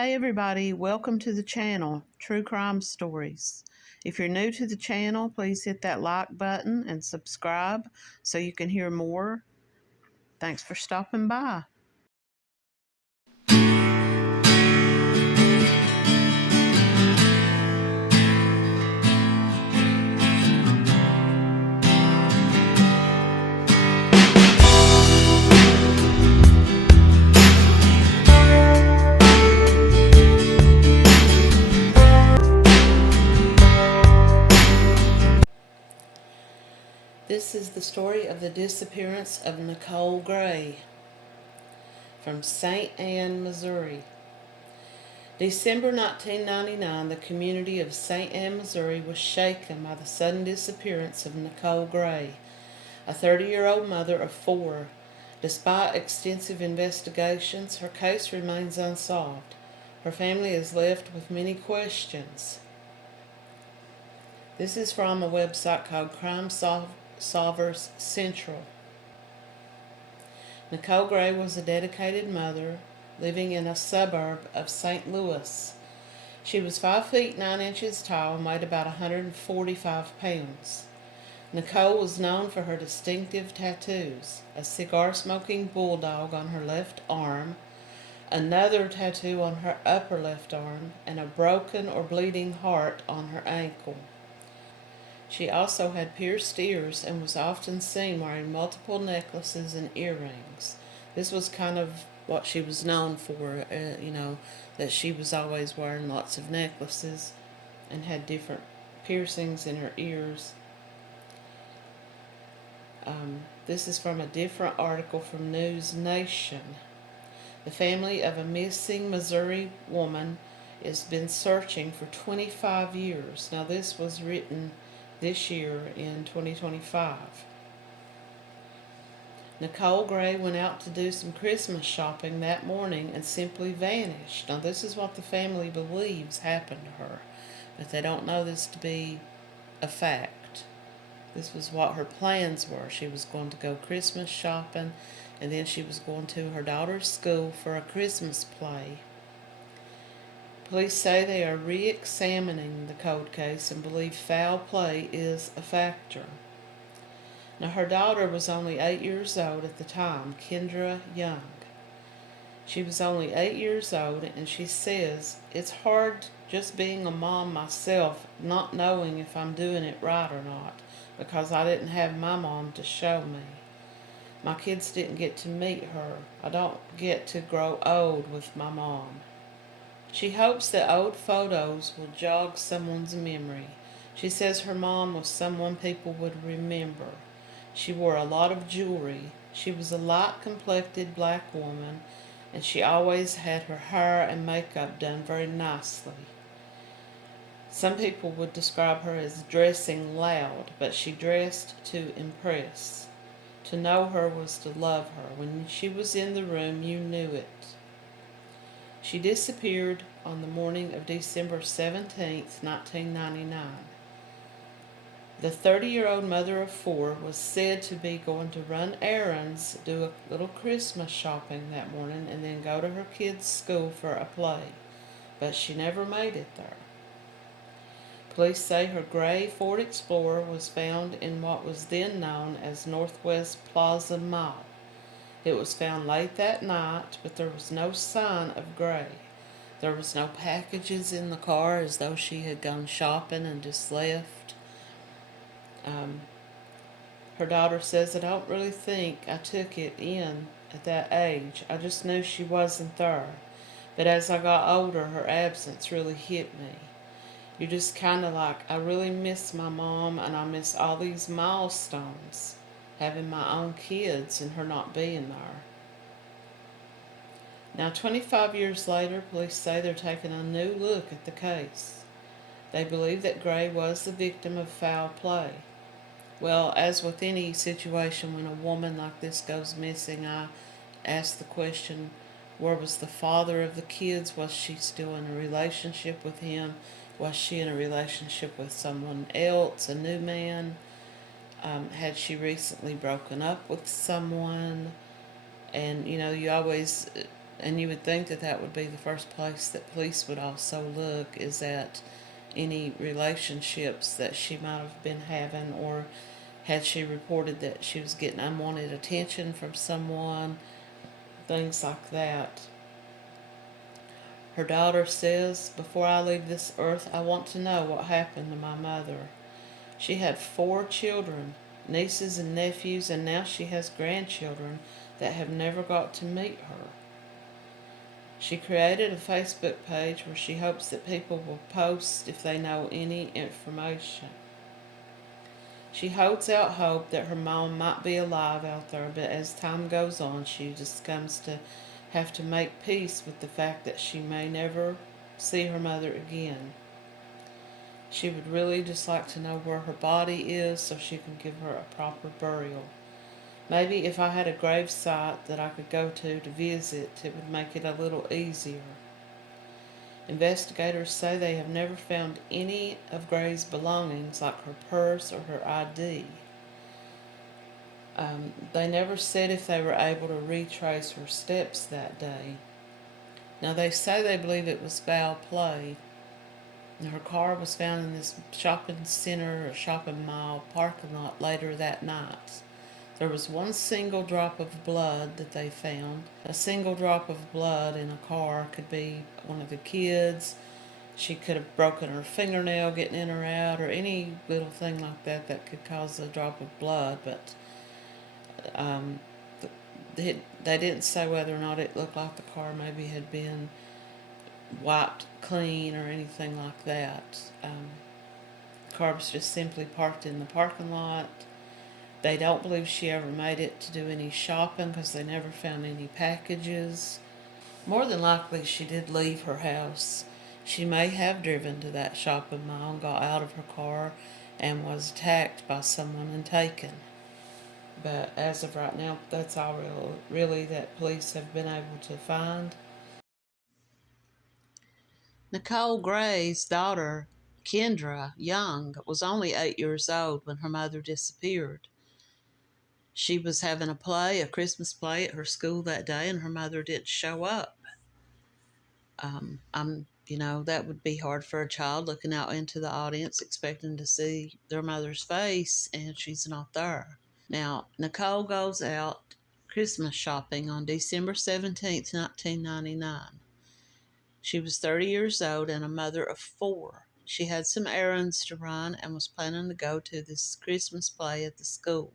Hey everybody, welcome to the channel, True Crime Stories. If you're new to the channel, please hit that like button and subscribe so you can hear more. Thanks for stopping by. This is the story of the disappearance of Nicole Gray from St. Anne, Missouri. December 1999, the community of St. Anne, Missouri was shaken by the sudden disappearance of Nicole Gray, a 30-year-old mother of four. Despite extensive investigations, her case remains unsolved. Her family is left with many questions. This is from a website called Crime Solvers Central. Nicole Gray was a dedicated mother living in a suburb of St. Louis. She was 5 feet 9 inches tall and weighed about 145 pounds. Nicole was known for her distinctive tattoos: a cigar-smoking bulldog on her left arm, another tattoo on her upper left arm, and a broken or bleeding heart on her ankle. She also had pierced ears and was often seen wearing multiple necklaces and earrings. This was kind of what she was known for, that she was always wearing lots of necklaces and had different piercings in her ears. This is from a different article from News Nation. The family of a missing Missouri woman has been searching for 25 years. Now, this was written this year in 2025. Nicole Gray went out to do some Christmas shopping that morning and simply vanished. Now, this is what the family believes happened to her, but they don't know this to be a fact. This was what her plans were. She was going to go Christmas shopping, and then she was going to her daughter's school for a Christmas play. Police say they are re-examining the cold case and believe foul play is a factor. Now, her daughter was only 8 years old at the time, Kendra Young. She was only 8 years old, and she says, "It's hard just being a mom myself, not knowing if I'm doing it right or not, because I didn't have my mom to show me. My kids didn't get to meet her. I don't get to grow old with my mom." She hopes that old photos will jog someone's memory. She says her mom was someone people would remember. She wore a lot of jewelry. She was a light-complected black woman, and she always had her hair and makeup done very nicely. Some people would describe her as dressing loud, but she dressed to impress. To know her was to love her. When she was in the room, you knew it. She disappeared on the morning of December 17th, 1999. The 30-year-old mother of four was said to be going to run errands, do a little Christmas shopping that morning, and then go to her kids' school for a play. But she never made it there. Police say her gray Ford Explorer was found in what was then known as Northwest Plaza Mall. It was found late that night, but there was no sign of Gray. There was no packages in the car, as though she had gone shopping and just left. Her daughter says, "I don't really think I took it in at that age. I just knew she wasn't there. But as I got older, her absence really hit me. You're just kind of like, I really miss my mom, and I miss all these milestones, having my own kids and her not being there." Now, 25 years later, police say they're taking a new look at the case. They believe that Gray was the victim of foul play. Well, as with any situation when a woman like this goes missing, I ask the question, where was the father of the kids? Was she still in a relationship with him? Was she in a relationship with someone else, a new man? Had she recently broken up with someone? And, you always And you would think that that would be the first place that police would also look, is at any relationships that she might have been having, or had she reported that she was getting unwanted attention from someone, things like that. Her daughter says, "Before I leave this earth, I want to know what happened to my mother. She had 4 children, nieces and nephews, and now she has grandchildren that have never got to meet her." She created a Facebook page where she hopes that people will post if they know any information. She holds out hope that her mom might be alive out there, but as time goes on, she just comes to have to make peace with the fact that she may never see her mother again. She would really just like to know where her body is so she can give her a proper burial. Maybe if I had a grave site that I could go to visit, it would make it a little easier. Investigators say they have never found any of Gray's belongings, like her purse or her ID. They never said if they were able to retrace her steps that day. Now, they say they believe it was foul play. Her car was found in this shopping center or shopping mall parking lot later that night. There was one single drop of blood that they found. A single drop of blood in a car could be one of the kids. She could have broken her fingernail getting in or out, or any little thing like that that could cause a drop of blood. But um, they didn't say whether or not it looked like the car maybe had been wiped clean or anything like that. The car was just simply parked in the parking lot. They don't believe she ever made it to do any shopping because they never found any packages. More than likely, she did leave her house. She may have driven to that shopping mall, got out of her car, and was attacked by someone and taken. But as of right now, that's all really that police have been able to find. Nicole Gray's daughter, Kendra Young, was only 8 years old when her mother disappeared. She was having a Christmas play at her school that day, and her mother didn't show up. That would be hard for a child looking out into the audience expecting to see their mother's face, and she's not there. Now, Nicole goes out Christmas shopping on December 17th, 1999. She was 30 years old and a mother of 4. She had some errands to run and was planning to go to this Christmas play at the school.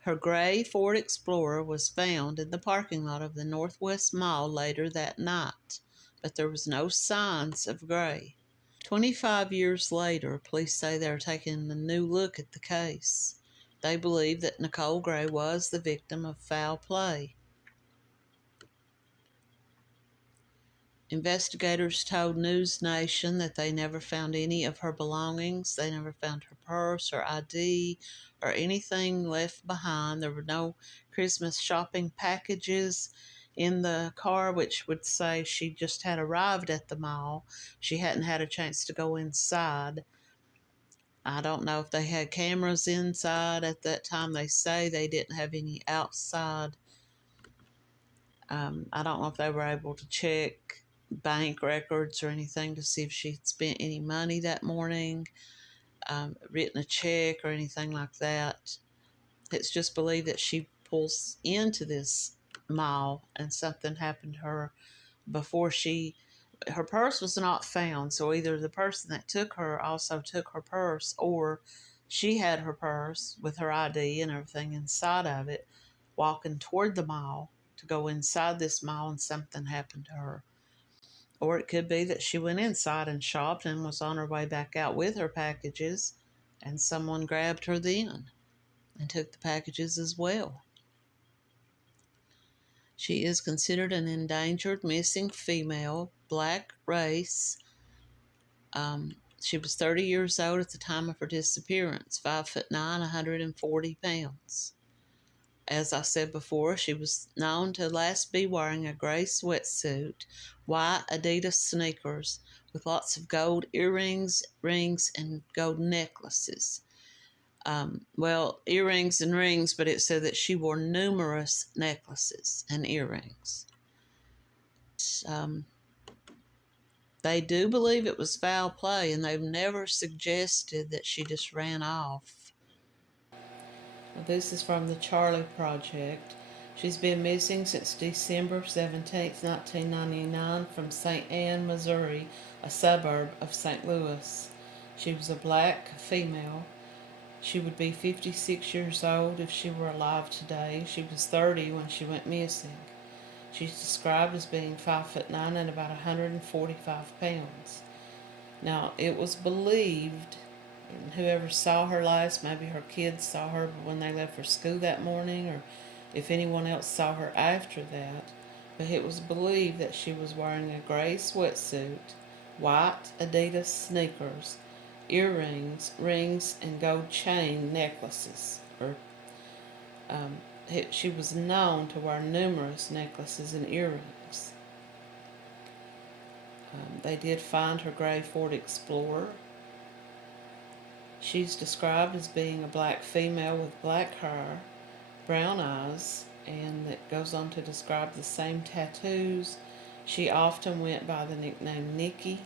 Her gray Ford Explorer was found in the parking lot of the Northwest Mall later that night, but there was no signs of Gray. 25 years later, police say they are taking a new look at the case. They believe that Nicole Gray was the victim of foul play. Investigators told News Nation that they never found any of her belongings. They never found her purse or ID or anything left behind. There were no Christmas shopping packages in the car, which would say she just had arrived at the mall. She hadn't had a chance to go inside. I don't know if they had cameras inside at that time. They say they didn't have any outside. I don't know if they were able to check bank records or anything to see if she'd spent any money that morning, written a check or anything like that. It's just believed that she pulls into this mall and something happened to her before her purse was not found. So either the person that took her also took her purse, or she had her purse with her ID and everything inside of it, walking toward the mall to go inside this mall, and something happened to her. Or it could be that she went inside and shopped and was on her way back out with her packages, and someone grabbed her then and took the packages as well. She is considered an endangered missing female, black race. She was 30 years old at the time of her disappearance, 5'9", 140 pounds. As I said before, she was known to last be wearing a gray sweatsuit, white Adidas sneakers with lots of gold earrings, rings, and gold necklaces. Earrings and rings, but it said that she wore numerous necklaces and earrings. that they do believe it was foul play, and they've never suggested that she just ran off. This is from the Charlie Project. She's been missing since December 17th, 1999, from St. Anne, Missouri, a suburb of St. Louis. She was a black female. She would be 56 years old if she were alive today. She was 30 when she went missing. She's described as being 5'9" and about 145 pounds. Now, it was believed, and whoever saw her last, maybe her kids saw her when they left for school that morning, or if anyone else saw her after that, but it was believed that she was wearing a gray sweatsuit, white Adidas sneakers, earrings, rings, and gold chain necklaces. She was known to wear numerous necklaces and earrings. They did find her gray Ford Explorer. She's described as being a black female with black hair, brown eyes, and it goes on to describe the same tattoos. She often went by the nickname Nikki.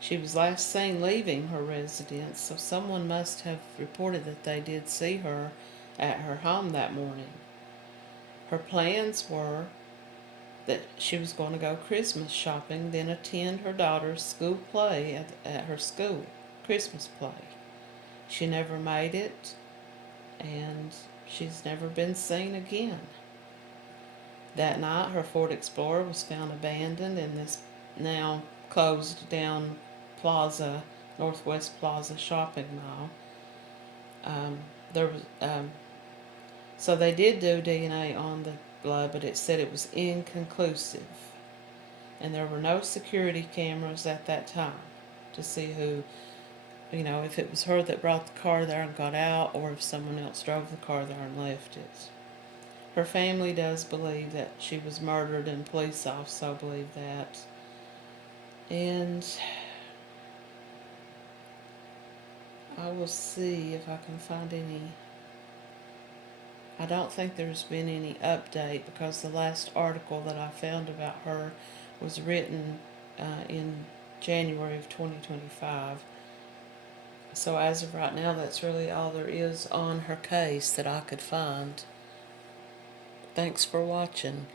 She was last seen leaving her residence, so someone must have reported that they did see her at her home that morning. Her plans were that she was going to go Christmas shopping, then attend her daughter's school play at her school, Christmas play. She never made it, and she's never been seen again. That night, her Ford Explorer was found abandoned in this now closed down plaza, Northwest Plaza shopping mall. There was So they did do DNA on the blood, but it said it was inconclusive. And there were no security cameras at that time to see who, if it was her that brought the car there and got out, or if someone else drove the car there and left it. Her family does believe that she was murdered, and police also believe that. And I will see if I can find any. I don't think there's been any update, because the last article that I found about her was written in January of 2025. So as of right now, that's really all there is on her case that I could find. Thanks for watching.